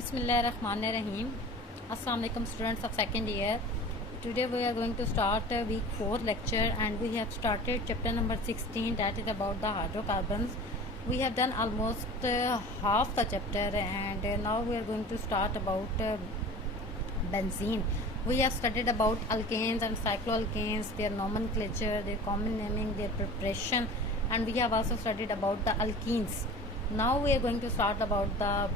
Bismillahirrahmanirrahim. Assalamu alaikum students of second year. Today we are going to start week 4 lecture and we have started chapter number 16, that is about the hydrocarbons. We have done almost half the chapter and now we are going to start about benzene. We have studied about alkanes and cycloalkanes, their nomenclature, their common naming, their preparation, and we have also studied about the alkenes. Now we are going to start about the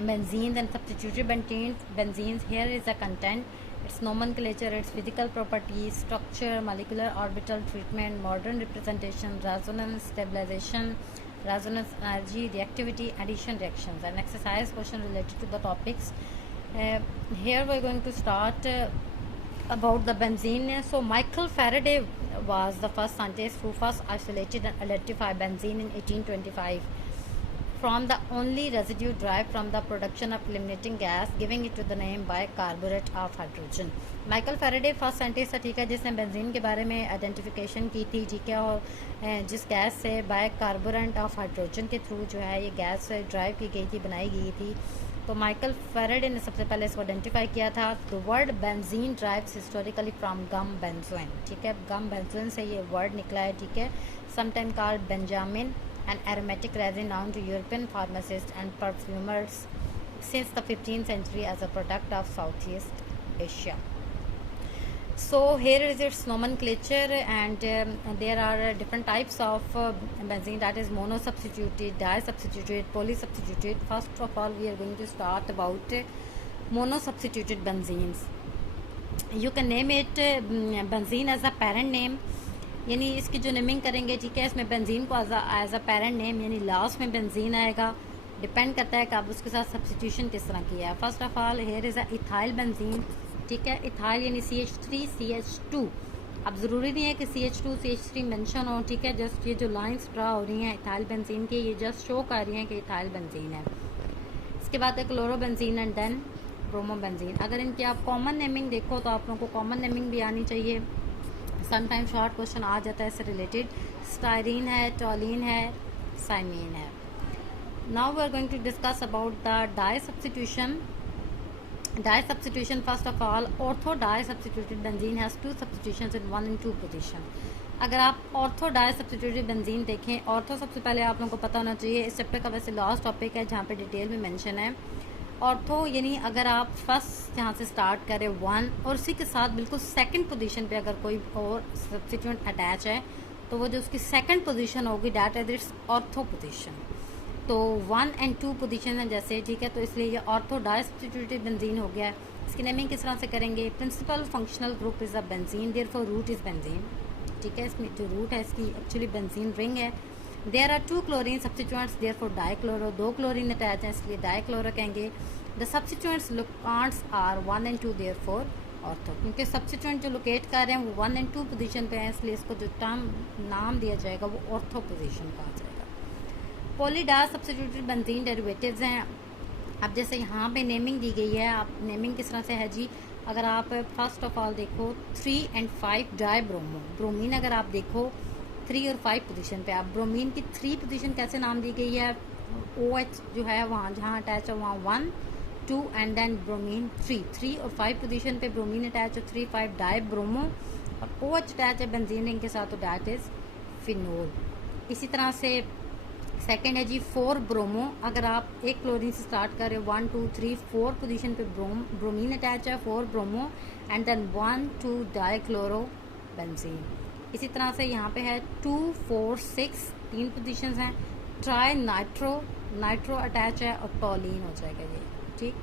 benzenes and substituted benzenes. Here is the content, its nomenclature, its physical properties, structure, molecular orbital treatment, modern representation, resonance, stabilization, resonance energy, reactivity, addition reactions, and exercise question related to the topics. Here we are going to start about the benzene. So Michael Faraday was the first scientist who first isolated and identified benzene in 1825 from the only residue derived from the production of eliminating gas, giving it to the name bicarbonate of hydrogen. Michael Faraday first scientist था, ठीक है, जिसने benzene के बारे में identification की थी, ठीक है, और जिस गैस से बाइकार्बोनेट ऑफ हाइड्रोजन के थ्रू जो है ये गैस ड्राइव की गई थी, बनाई गई थी, तो माइकल फैराडे ने सबसे पहले इसको आइडेंटिफाई किया था. The word benzene drives historically from gum benzoin, ठीक है, गम बेंजोइन से ये वर्ड निकला है, ठीक है. Sometime called Benjamin, an aromatic resin known to European pharmacists and perfumers since the 15th century as a product of Southeast Asia. So here is its nomenclature, and there are different types of benzene, that is monosubstituted, disubstituted, polysubstituted. First of all, we are going to start about monosubstituted benzenes. You can name it benzene as a parent name, यानी इसकी जो naming करेंगे, ठीक है, इसमें benzene को as a parent name यानी last में बेंजीन आएगा. डिपेंड करता है कि आप उसके साथ सब्स्टिट्यूशन किस तरह किया है. First of all here is a ethyl benzene, ठीक है, इथाइल यानी CH3 CH2. अब ज़रूरी नहीं है कि CH2 CH3 मेंशन हो, ठीक है, जस्ट ये जो लाइंस ड्रा हो रही हैं इथाइल बेंजीन की, ये जस्ट शो कर रही हैं कि इथाइल बेंजीन है. इसके बाद है chlorobenzene and then bromobenzene. अगर इनकी आप कॉमन नेमिंग देखो तो आप लोगों को कॉमन नेमिंग भी आनी चाहिए. समटाइम शॉर्ट क्वेश्चन आ जाता है इससे रिलेटेड. स्टायरीन है, टॉलिन है, साइमीन है. Now we are going to discuss about the disubstitution. Disubstitution, first of all ortho disubstituted benzene has two substitutions in 1 and 2 position. अगर आप ortho disubstituted benzene देखें, ortho सबसे पहले आप लोगों को पता होना चाहिए, इस चैप्टर का वैसे लास्ट टॉपिक है जहाँ पे डिटेल में मेंशन है. ऑर्थो यानी अगर आप फर्स्ट जहाँ से स्टार्ट करें 1 और उसी के साथ बिल्कुल सेकंड पोजीशन पे अगर कोई और सब्स्टिट्यूएंट अटैच है तो वो जो उसकी सेकंड पोजीशन होगी that is it's ortho position. तो 1 and 2 पोजीशन है जैसे, ठीक है, तो इसलिए ये ऑर्थो डाई सब्स्टिट्यूटेड बेंजीन हो गया. इसकी नेमिंग किस तरह से करेंगे? Principal functional group is a benzene, therefore root is benzene, ठीक है. इसमें जो रूट है इसकी एक्चुअली बेंजीन रिंग है. There are 2 chlorine substituents, therefore dichloro, 2 chlorine attach हैं इसलिए डाइक्लोरो कहेंगे. The substituents locants are 1 and 2, therefore ortho, क्योंकि सब्स्टिट्यूएंट जो लोकेट कर रहे हैं वो 1 and 2 पोजीशन पे हैं, इसलिए इसको जो टर्म नाम दिया जाएगा वो ऑर्थो पोजीशन कहा जाएगा. पॉलीडाई सब्स्टिट्यूटेड बेंजीन डेरिवेटिव्स हैं. अब जैसे यहाँ पे नेमिंग दी गई है, आप नेमिंग किस तरह से है जी, अगर आप फर्स्ट ऑफ ऑल देखो 3 and 5 डाई ब्रोमो, ब्रोमीन अगर आप देखो 3 और 5 पोजीशन पे, आप ब्रोमीन की 3 पोजीशन कैसे नाम दी गई है, OH जो है वहाँ जहाँ अटैच है वहाँ 1 2 एंड देन ब्रोमीन 3 और 5 पोजीशन पे ब्रोमीन अटैच है 3 5 डाई ब्रोमो, और OH अटैच है बेंजीन रिंग के साथ, तो डैट इज़ फिनोल. इसी तरह से सेकंड है जी 4 ब्रोमो. अगर आप एक क्लोरीन से स्टार्ट करें 1 2 3 4 पोजीशन पे ब्रोमीन अटैच है 4 bromo and then 1 2 dichlorobenzene. इसी तरह से यहाँ पे है 2 4 6 3 पोजीशंस हैं. ट्राई नाइट्रो अटैच है और टॉलिन हो जाएगा ये, ठीक,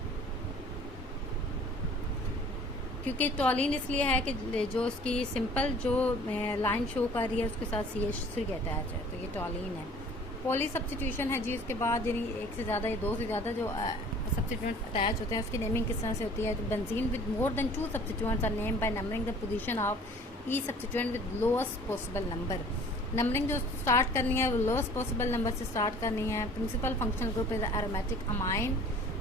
क्योंकि टॉलिन इसलिए है कि जो इसकी सिंपल जो लाइन शो कर रही है उसके साथ CH3 अटैच है, तो ये टॉलिन है. पॉली सब्स्टिट्यूशन है जी, उसके बाद यानी एक से ज़्यादा या 2 से ज़्यादा जो सब्स्टिट्यूएंट अटैच होते हैं उसकी नेमिंग किस तरह से होती है. तो benzene with more than 2 substituents are named by numbering the position of each substituent with lowest possible number. Numbering जो स्टार्ट करनी है वो लोएस्ट पॉसिबल नंबर से स्टार्ट करनी है. Principal functional group is aromatic amine,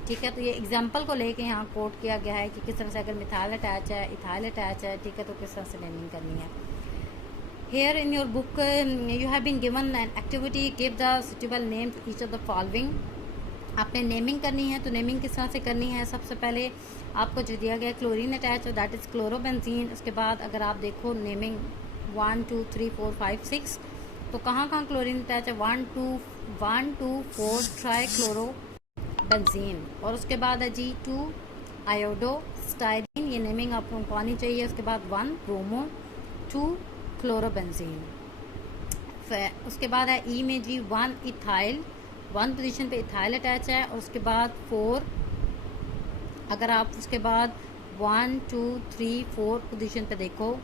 ठीक है. तो ये एग्जांपल को लेके यहाँ कोट किया गया है कि किस तरह से अगर मिथाइल अटैच है, इथाइल अटैच है, ठीक है, तो किस तरह से नेमिंग करनी है. Here in your book you have been given an activity, give the suitable name to each of the following. आपने नेमिंग करनी है तो नेमिंग किस तरह से करनी है, सबसे पहले आपको जो दिया गया क्लोरीन अटैच है दैट इज़ क्लोरोबेंजीन। उसके बाद अगर आप देखो नेमिंग 1 2 3 4 5 6, तो कहाँ कहाँ क्लोरीन अटैच है, 1 2 4 ट्राई क्लोरो बेंजीन। और उसके बाद है जी 2 आयोडो स्टाइरिन, ये नेमिंग आपको पानी चाहिए। उसके बाद 1 ब्रोमो 2 क्लोरोबेंजीन। उसके बाद है ई में जी 1 इथाइल, 1 पोजीशन पे इथाइल अटैच है। और उसके बाद 4, अगर आप उसके बाद 1 2 3 4 पोजीशन पे देखो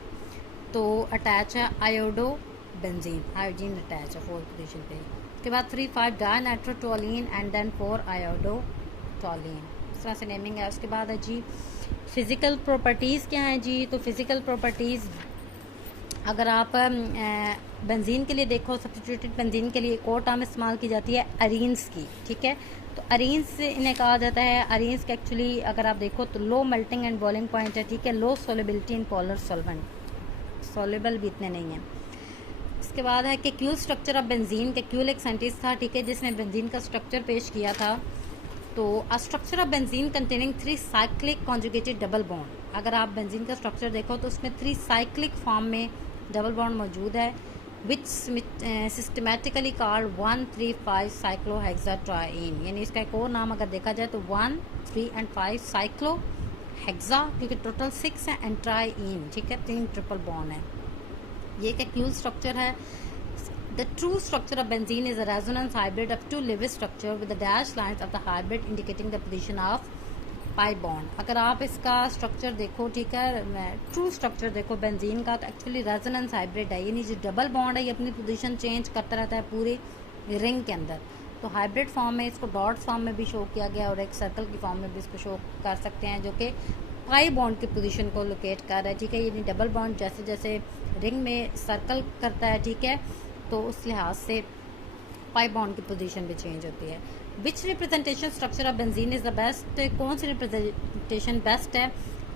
तो अटैच है आयोडो बेंजीन, आयोडीन अटैच है 4 पोजीशन पे। उसके बाद 3 5 डाइनाइट्रोटोलीन एंड देन 4 आयोडोटोलीन, इस तरह से नेमिंग है। उसके बाद है जी फिज़िकल प्रॉपर्टीज़ क्या है जी, तो फिज़िकल प्रॉपर्टीज़ अगर आप बेंजीन के लिए देखो, सब्स्टिट्यूटेड बेंजीन के लिए एक और टर्म इस्तेमाल की जाती है अरीन्स की, ठीक है। तो अरीन्स इन्हें कहा जाता है, अरीन्स का एक्चुअली अगर आप देखो तो low melting and boiling point है, ठीक है, low solubility in polar solvent, soluble भी इतने नहीं है। इसके बाद है Kekule structure of benzene. Kekule एक साइंटिस्ट था, ठीक है, जिसने बेंजीन का स्ट्रक्चर पेश किया था। तो a structure of benzene containing 3 cyclic conjugated double bond, अगर आप बेंजीन का स्ट्रक्चर देखो तो उसमें 3 साइक्लिक फॉर्म में डबल बॉन्ड मौजूद है, विच सिस्टमेटिकली कॉल्ड 1,3,5 साइक्लोहेक्साट्राइन, यानी इसका एक और नाम अगर देखा जाए तो 1 3 एंड 5 साइक्लोहेक्सा, क्योंकि टोटल 6 है, एंड ट्राइन, ठीक है, 3 ट्रिपल बॉन्ड है। ये कैक्यूल स्ट्रक्चर है। The true structure of benzene is a resonance hybrid of two Lewis structure with the dashed lines of the hybrid indicating the position of pi bond। अगर आप इसका structure देखो, ठीक है, true structure देखो benzene का, तो एक्चुअली रेजोनेंस हाइब्रिड है, यानी जो डबल बॉन्ड है ये अपनी पोजीशन चेंज करता रहता है पूरे रिंग के अंदर। तो हाइब्रिड फॉर्म में इसको डॉट फॉर्म में भी शो किया गया और एक सर्कल की फॉर्म में भी इसको शो कर सकते हैं, जो कि पाई बॉन्ड की पोजीशन को लोकेट कर रहा है, ठीक है। यानी डबल बॉन्ड जैसे जैसे रिंग में सर्कल करता है, ठीक है, तो उस लिहाज से पाई बॉन्ड की पोजीशन भी चेंज होती है। Which representation structure of benzene is the best, कौन सी रिप्रेजेंटेशन बेस्ट है,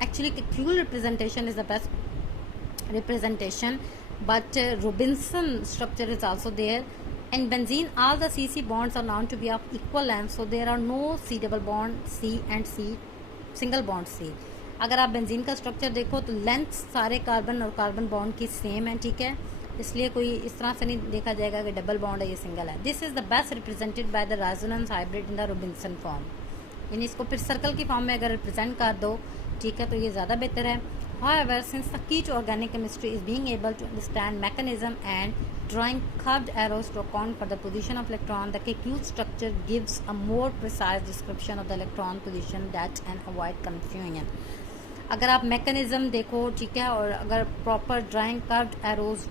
actually Kekule representation is the best representation, but Robinson structure is also there. In benzene, all the CC bonds are known to be of equal length, so there are no C double bond C and C single bond C। अगर आप benzene का structure देखो तो length सारे carbon और carbon bond की same है, ठीक है, इसलिए कोई इस तरह से नहीं देखा जाएगा कि डबल बॉन्ड है, ये सिंगल है। This is the best represented by the resonance hybrid in the Robinson form, यानी इसको फिर सर्कल की फॉर्म में अगर रिप्रेजेंट कर दो, ठीक है, तो ये ज़्यादा बेहतर है। However, since the key to organic chemistry is being able to understand mechanism and drawing curved arrows to account for the position of electron, the Kekulé structure gives a more precise description of the electron position that can avoid confusion। अगर आप mechanism देखो, ठीक है, और अगर proper drawing curved arrows,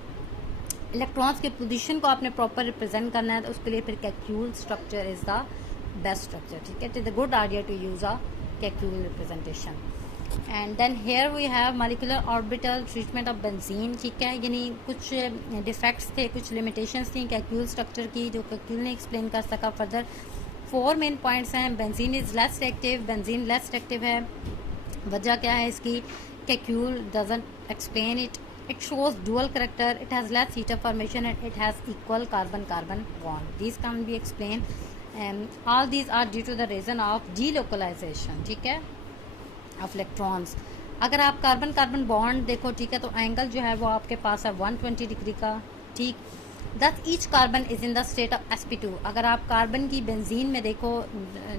electrons के position को आपने प्रॉपर रिप्रेजेंट करना है, तो उसके लिए फिर Kekule structure is the best structure, ठीक है। It is a good idea to use a Kekule representation. And then here we have molecular orbital treatment of benzene, ठीक है, यानी कुछ डिफेक्ट्स थे, कुछ लिमिटेशंस थी कैक्यूल स्ट्रक्चर की, जो कैक्यूल ने एक्सप्लेन कर सका फर्दर। 4 मेन पॉइंट्स हैं। Benzene is less active, benzene less active है, वजह क्या है इसकी, Kekulé doesn't explain it, it shows dual character, it has less heat of formation and it has equal carbon-carbon bond, these can be explained, and all these are due to the reason of delocalization, ठीक है, of electrons। अगर आप carbon carbon bond देखो, ठीक है, तो angle जो है वो आपके पास है 120 डिग्री का, ठीक। दस each carbon is in the state of sp2। अगर आप कार्बन की बेंजीन में देखो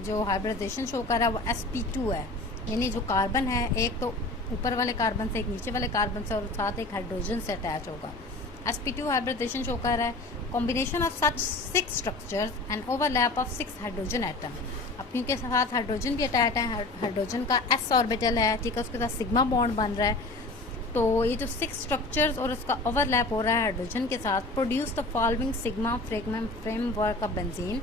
जो हाइब्रिडाइजेशन शो कर रहा है वो sp2 है, यानी जो कार्बन है एक तो ऊपर वाले कार्बन से, एक नीचे वाले कार्बन से, और साथ एक हाइड्रोजन से अटैच होगा। sp2 हाइब्रिडाइजेशन शो कर रहा है। Combination of such 6 structures and overlap of 6 hydrogen atom. अब क्योंकि साथ हाइड्रोजन भी अटैच है, हाइड्रोजन का s ऑर्बिटल है, ठीक है, उसके साथ सिग्मा बॉन्ड बन रहा है, तो ये जो 6 स्ट्रक्चर्स और उसका ओवरलैप हो रहा है हाइड्रोजन के साथ, produce the following sigma framework of benzene.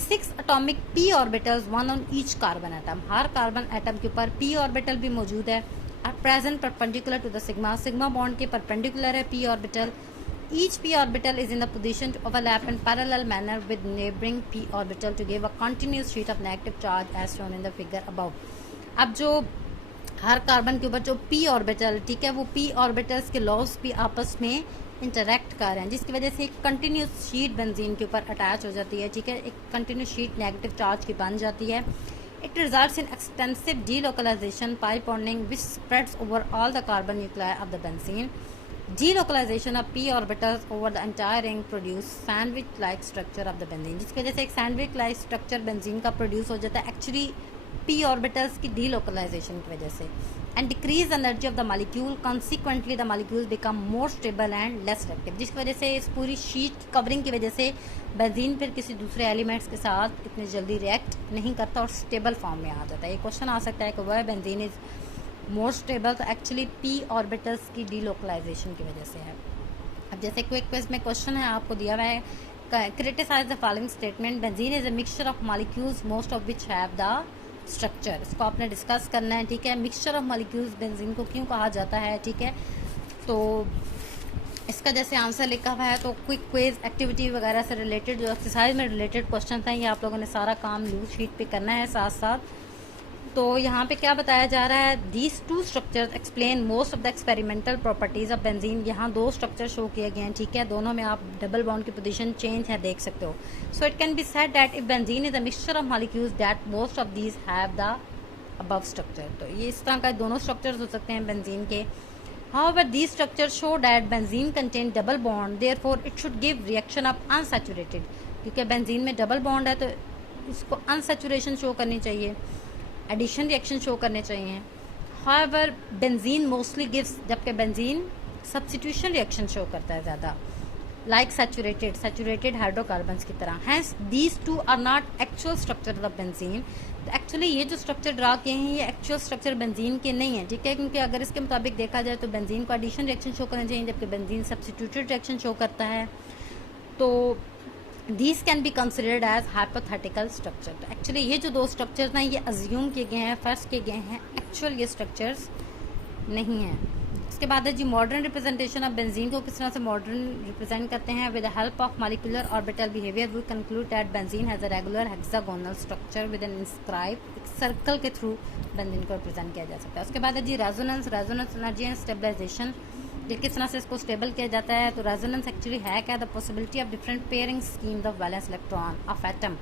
6 atomic p orbitals, 1 on each carbon atom, her carbon atom के ऊपर p ऑर्बिटल भी मौजूद है, are present perpendicular to the sigma, sigma bond के perpendicular है p orbital, each p orbital is in the position to overlap in parallel manner with neighboring p orbital to give a continuous sheet of negative charge as shown in the figure above। अब जो हर carbon के ऊपर जो p orbital, ठीक है, वो p orbitals के loss भी आपस में इंटरेक्ट कर रहे हैं, जिसकी वजह से एक कंटिन्यूस शीट बेंजीन के ऊपर अटैच हो जाती है, ठीक है, एक कंटिन्यूस शीट नेगेटिव चार्ज की बन जाती है. It results in extensive delocalization pi bonding which spreads over all the carbon nuclei of the benzene. Delocalization of p orbitals over the entire ring produce sandwich like structure of the benzene, जिसकी वजह से एक sandwich like structure benzene का produce हो जाता है actually p orbitals की delocalization की वजह से. and decrease energy of the molecule, consequently the molecules become more stable and less reactive, जिसकी वजह से इस पूरी शीट कवरिंग की वजह से बेंजीन फिर किसी दूसरे एलिमेंट्स के साथ इतनी जल्दी रिएक्ट नहीं करता और स्टेबल फॉर्म में आ जाता है. ये क्वेश्चन आ सकता है कि वह बेंजीन इज मोर स्टेबल, तो एक्चुअली पी ऑर्बिटल्स की डीलोकलाइजेशन की वजह से है. अब जैसे क्विक क्विज में क्वेश्चन है आपको दिया हुआ है, criticize the following statement, benzene is a mixture of molecules most of which have the structure. इसको आपने डिस्कस करना है, ठीक है. मिक्सचर ऑफ मॉलिक्यूल्स बेंजीन को क्यों कहा जाता है, ठीक है. तो इसका जैसे आंसर लिखा हुआ है, तो क्विक क्विज एक्टिविटी वगैरह से रिलेटेड जो एक्सरसाइज में रिलेटेड क्वेश्चन हैं, ये आप लोगों ने सारा काम लूज शीट पे करना है साथ साथ. तो यहाँ पे क्या बताया जा रहा है, these two structures explain most of the experimental properties of benzene. यहाँ दो स्ट्रक्चर शो किए गए हैं, ठीक है. दोनों में आप डबल बॉन्ड की पोजीशन चेंज है देख सकते हो. So it can be said that if benzene is a mixture of molecules that most of these have the above structure. तो ये इस तरह का दोनों स्ट्रक्चर्स हो सकते हैं बेंजीन के. However, these structures show that benzene contain double bond, therefore it should give reaction of unsaturated. क्योंकि बेंजीन में डबल बॉन्ड है तो इसको अनसेचुरेशन शो करनी चाहिए, एडिशन रिएक्शन शो करने चाहिए. However, बेंजीन मोस्टली गिव्स, जबकि बेंजीन सब्स्टिट्यूशन रिएक्शन शो करता है ज़्यादा, लाइक सैचुरेटेड हाइड्रोकार्बन्स की तरह. Hence these two are not actual structure of benzene. तो एक्चुअली ये जो स्ट्रक्चर ड्रा किए हैं ये एक्चुअल स्ट्रक्चर बेंजीन के नहीं है, ठीक है. क्योंकि अगर इसके मुताबिक देखा जाए तो बेंजीन को एडिशन रिएक्शन शो करना चाहिए, जबकि बेंजीन सब्स्टिट्यूटेड रिएक्शन शो करता है. तो these can be considered as hypothetical structure. तो एक्चुअली ये जो दो स्ट्रक्चर्स हैं ये अज्यूम किए गए हैं, फर्स्ट किए गए हैं, एक्चुअल ये स्ट्रक्चर्स नहीं हैं. इसके बाद है जी मॉडर्न रिप्रेजेंटेशन ऑफ बेंजीन को किस तरह से मॉडर्न रिप्रेजेंट करते हैं. With the help of molecular orbital behaviour we conclude that benzene has a regular hexagonal structure with an inscribe. एक सर्कल के थ्रू बेंजीन को रिप्रेजेंट किया जा सकता है. उसके बाद है जी रेजोनेंस एनर्जी एंड स्टेबलाइजेशन. किस तरह से इसको स्टेबल किया जाता है. तो रेजोनेंस एक्चुअली है क्या, the possibility of different pairing scheme of valence electron of atom.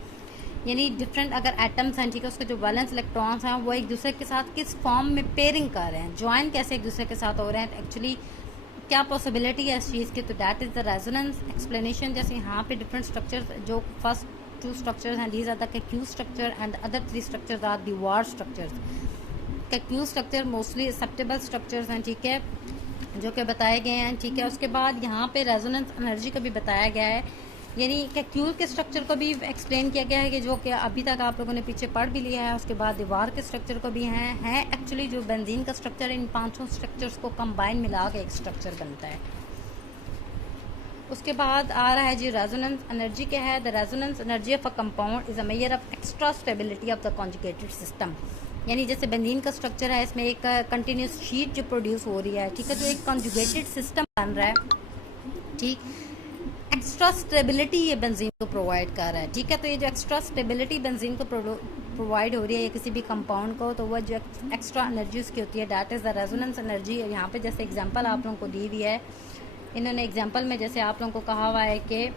यानी डिफरेंट अगर एटम्स हैं, ठीक है, उसके जो वैलेंस इलेक्ट्रॉन्स हैं वो एक दूसरे के साथ किस फॉर्म में पेयरिंग कर रहे हैं, ज्वाइन कैसे एक दूसरे के साथ हो रहे हैं. एक्चुअली क्या पॉसिबिलिटी है इस चीज़ की, तो that is the resonance explanation. जैसे यहाँ पे डिफरेंट स्ट्रक्चर्स, जो फर्स्ट टू स्ट्रक्चर्स हैं these are the Kekule structure and other three structures are the Dewar structures. Kekule structure mostly acceptable structures हैं, ठीक है, जो कि बताए गए हैं, ठीक है. उसके बाद यहाँ पे रेजोनेंस एनर्जी का भी बताया गया है, यानी कैक्यूल के स्ट्रक्चर को भी एक्सप्लेन किया गया है कि जो कि अभी तक आप लोगों ने पीछे पढ़ भी लिया है. उसके बाद दीवार के स्ट्रक्चर को भी है एक्चुअली जो बेंजीन का स्ट्रक्चर, इन पांचों स्ट्रक्चर्स को कंबाइन मिला के एक स्ट्रक्चर बनता है. उसके बाद आ रहा है जी रेजोनेंस एनर्जी क्या है. The resonance energy of a compound is a measure of extra stability of the conjugated system. यानी जैसे बेंजीन का स्ट्रक्चर है, इसमें एक कंटिन्यूस शीट जो प्रोड्यूस हो रही है, ठीक है, जो एक कॉन्जुगेटेड सिस्टम बन रहा है, ठीक, एक्स्ट्रा स्टेबिलिटी ये बेंजीन को प्रोवाइड कर रहा है, ठीक है. तो ये जो एक्स्ट्रा स्टेबिलिटी बेंजीन को प्रोवाइड हो रही है या किसी भी कंपाउंड को, तो वह जो एक्स्ट्रा एनर्जी उसकी होती है that is the resonance energy. यहाँ पे जैसे एग्जांपल आप लोगों को दी हुई है, इन्होंने एग्जांपल में जैसे आप लोगों को कहा हुआ है कि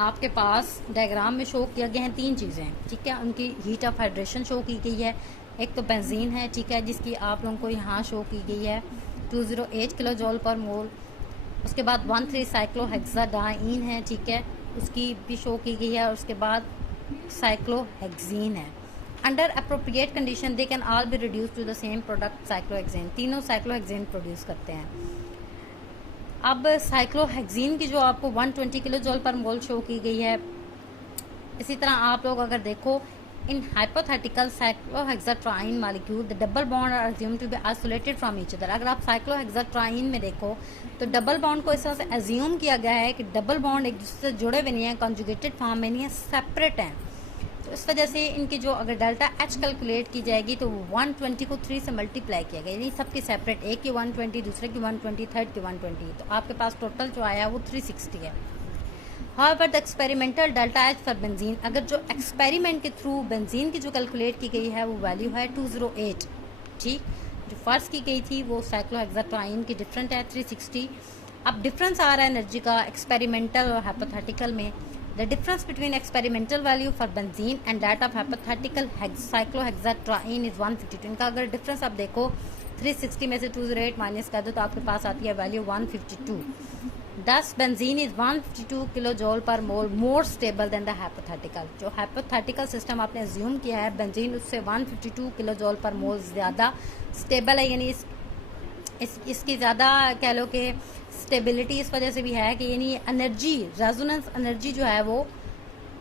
आपके पास डायग्राम में शो किया गया हैं तीन चीज़ें, ठीक है. उनकी हीट ऑफ हाइड्रेशन शो की गई है. एक तो बेंजीन है, ठीक है, जिसकी आप लोगों को यहाँ शो की गई है 208 किलो जॉल पर मोल. उसके बाद 13 साइक्लोहेक्साडाइन है, ठीक है, उसकी भी शो की गई है. और उसके बाद साइक्लोहेक्सीन है. Under appropriate condition they can all be reduce to the same product cyclohexene. तीनों साइक्लोहेक्सीन प्रोड्यूस करते हैं. अब साइक्लोहेक्सीन की जो आपको 120 किलो जॉल पर मोल शो की गई है, इसी तरह आप लोग अगर देखो in hypothetical cyclohexatriene molecule the double bond are assume to be isolated from each other. अगर आप साइक्लोहेक्साट्राइन में देखो तो डबल बॉन्ड को इस तरह से अज्यूम किया गया है कि डबल बॉन्ड एक दूसरे से जुड़े हुए नहीं है, कॉन्जुगेटेड फॉर्म में नहीं है, सेपरेट हैं. तो इस वजह से इनकी जो अगर डेल्टा एच कैलकुलेट की जाएगी तो 120 को 3 से मल्टीप्लाई किया गया, यानी सबकी सेपरेट, एक की 120, दूसरे की 120, थर्ड की 120, तो आपके पास टोटल जो आया वो 360 है. However, the experimental delta H for benzene, अगर जो एक्सपेरिमेंट के थ्रू बेंजीन की जो कैलकुलेट की गई है वो वैल्यू है 208, ठीक. जो फर्स्ट की गई थी वो साइक्लोहेक्साट्राइन की डिफरेंट है 360. अब डिफरेंस आ रहा है एनर्जी का एक्सपेरिमेंटल और हाइपोथेटिकल में। The difference between experimental value for benzene and that of hypothetical cyclohexatriene is 152। इनका अगर डिफरेंस आप देखो 360 में से 208 माइनस कर दो तो आपके पास आती है वैल्यू 152। दस benzene is 152 kilo joule per mole more stable than the hypothetical. जो हाइपोथेटिकल सिस्टम आपने अज्यूम किया है बेंजीन उससे 152 किलो जॉल पर मोल ज़्यादा स्टेबल है, यानी इसकी ज़्यादा कह लो कि स्टेबिलिटी इस वजह से भी है कि यानी एनर्जी रेजोनेंस एनर्जी जो है वो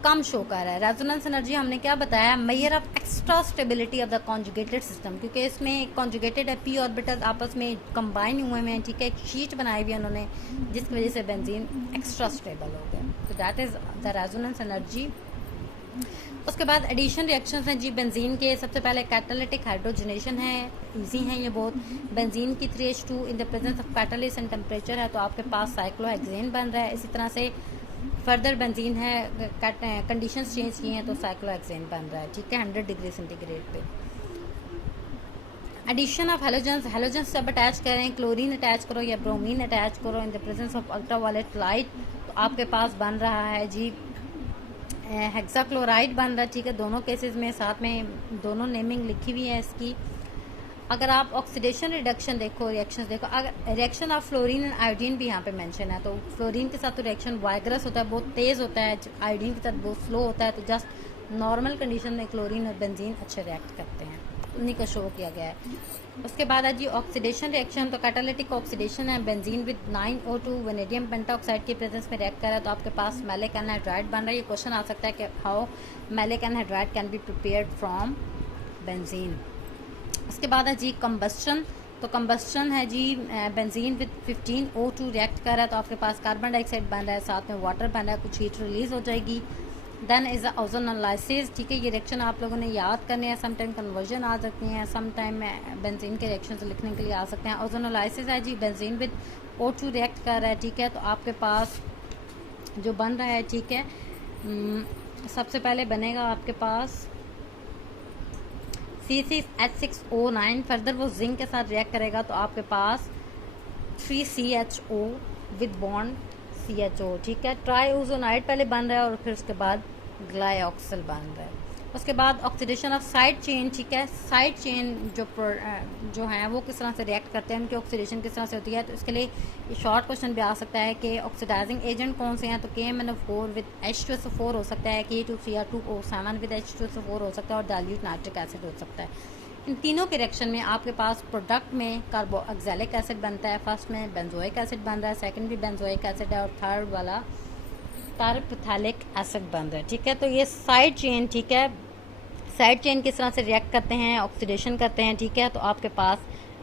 कम शो कर रहा है। रेजोनेंस एनर्जी हमने क्या बताया, measure of extra stability of the conjugated system, क्योंकि इसमें कॉन्जुगेटेड है, पी ऑर्बिटल्स आपस में कंबाइन हुए हैं, ठीक है, एक शीट बनाई हुई है उन्होंने जिसकी वजह से बेंजीन एक्स्ट्रा स्टेबल हो गया। तो that is the resonance energy. उसके बाद एडिशन रिएक्शंस हैं जी बेंजीन के। सबसे पहले कैटालिटिक हाइड्रोजनेशन है, इजी हैं ये बहुत। बेंजीन की 3H2 in the presence of catalyst and temperature है तो आपके पास साइक्लोहेक्सेन बन रहा है। इसी तरह से फर्दर बेंजीन है, कंडीशंस चेंज किए हैं तो साइक्लोहेक्सेन बन रहा है, ठीक है, 100 डिग्री सेंटीग्रेड पे। एडिशन ऑफ हेलोजेंस, हेलोजेंस जब अटैच करें, क्लोरीन अटैच करो या ब्रोमीन अटैच करो in the presence of ultraviolet light तो आपके पास बन रहा है जी हेक्साक्लोराइड बन रहा है, ठीक है। दोनों केसेस में साथ में दोनों नेमिंग लिखी हुई है इसकी। अगर आप ऑक्सीडेशन रिडक्शन देखो, रिएक्शंस देखो, अगर reaction of fluorine and iodine भी यहाँ पे मेंशन है तो फ्लोरीन के साथ तो रिएक्शन वाइग्रस होता है, बहुत तेज़ होता है, आयोडीन के साथ बहुत स्लो होता है। तो जस्ट नॉर्मल कंडीशन में क्लोरीन और बेंजीन अच्छे रिएक्ट करते हैं, उन्हीं को शो किया गया है। उसके बाद है जी ऑक्सीडेशन रिएक्शन, तो कैटालिटिक ऑक्सीडेशन है, benzene with 9O2 vanadium pentoxide के प्रेजेंस में रिएक्ट कर रहा है तो आपके पास मैलिक एनहाइड्राइड बन रहा है। ये क्वेश्चन आ सकता है कि how maleic anhydride can be prepared from benzene. उसके बाद है जी कंबस्टन, तो कंबस्टन है जी बेंजीन विद 15O2 रिएक्ट कर रहा है तो आपके पास कार्बन डाइऑक्साइड बन रहा है, साथ में वाटर बन रहा है, कुछ हीट रिलीज हो जाएगी। देन इज ओजोनोलाइसिस, ठीक है, ये रिएक्शन आप लोगों ने याद करने हैं, समटाइम कन्वर्जन आ सकती हैं, समटाइम बेंजीन के रिएक्शन से लिखने के लिए आ सकते हैं। ओजोनोलाइसिस है जी बेंजीन विद O2 रिएक्ट कर रहा है, ठीक है, तो आपके पास जो बन रहा है, ठीक है, सबसे पहले बनेगा आपके पास C6H6O9, फर्दर वो जिंक के साथ रिएक्ट करेगा तो आपके पास 3CHO विद बॉन्ड CHO, ठीक है। ट्राईओजोनाइड पहले बन रहा है और फिर उसके बाद ग्लाइऑक्सिल बन रहा है। उसके बाद ऑक्सीडेशन ऑफ साइड चेन, ठीक है, साइड चेन जो है वो किस तरह से रिएक्ट करते हैं, उनकी ऑक्सीडेशन किस तरह से होती है, तो इसके लिए शॉर्ट क्वेश्चन भी आ सकता है कि ऑक्सीडाइजिंग एजेंट कौन से हैं, तो KMnO4 विद H2SO4 हो सकता है, K2Cr2O7 विद H2SO4 हो सकता है और डाइल्यूट नाइट्रिक एसिड हो सकता है। इन तीनों के रिएक्शन में आपके पास प्रोडक्ट में कार्बोक्सिलिक एसिड बनता है, फर्स्ट में बेंजोइक एसिड बन रहा है, सेकंड भी बेंजोइक एसिड है और थर्ड वाला टर्पथैलिक एसिड बन रहा है, ठीक है। तो ये साइड चेन, ठीक है, साइड चेन किस तरह से रिएक्ट करते हैं, ऑक्सीडेशन करते हैं, ठीक है, तो आपके पास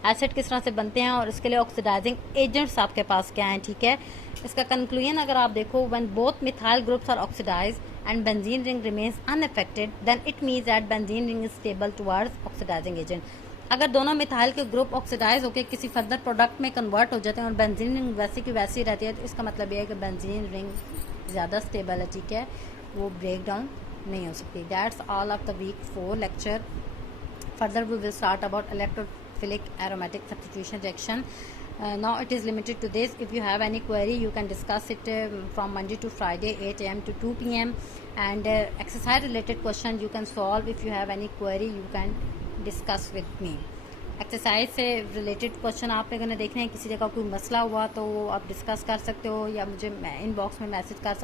एसिड किस तरह से बनते हैं और इसके लिए ऑक्सीडाइजिंग एजेंट्स आपके पास क्या हैं, ठीक है। इसका कंक्लूजन अगर आप देखो, when both methyl groups are oxidized and benzene ring remains unaffected then it means that benzene ring is stable towards oxidizing agent। अगर दोनों मिथाइल के ग्रुप ऑक्सीडाइज होकर किसी फर्दर प्रोडक्ट में कन्वर्ट हो जाते हैं और बेंजीन रिंग वैसी की वैसी रहती है तो इसका मतलब ये है कि बेंजीन रिंग ज़्यादा स्टेबल है, ठीक है, वो ब्रेक डाउन नहीं हो सकती। That's all of the week 4 lecture. Further we will start about electrophilic aromatic substitution reaction. Now it is limited to this. If you have any query you can discuss it from Monday to Friday 8 AM to 2 PM and exercise related question you can solve. If you have any query you can discuss with me. Exercise से related question आप लोगों ने देखने हैं, किसी जगह कोई मसला हुआ तो वो आप डिस्कस कर सकते हो या मुझे इनबॉक्स में मैसेज कर सकते हो।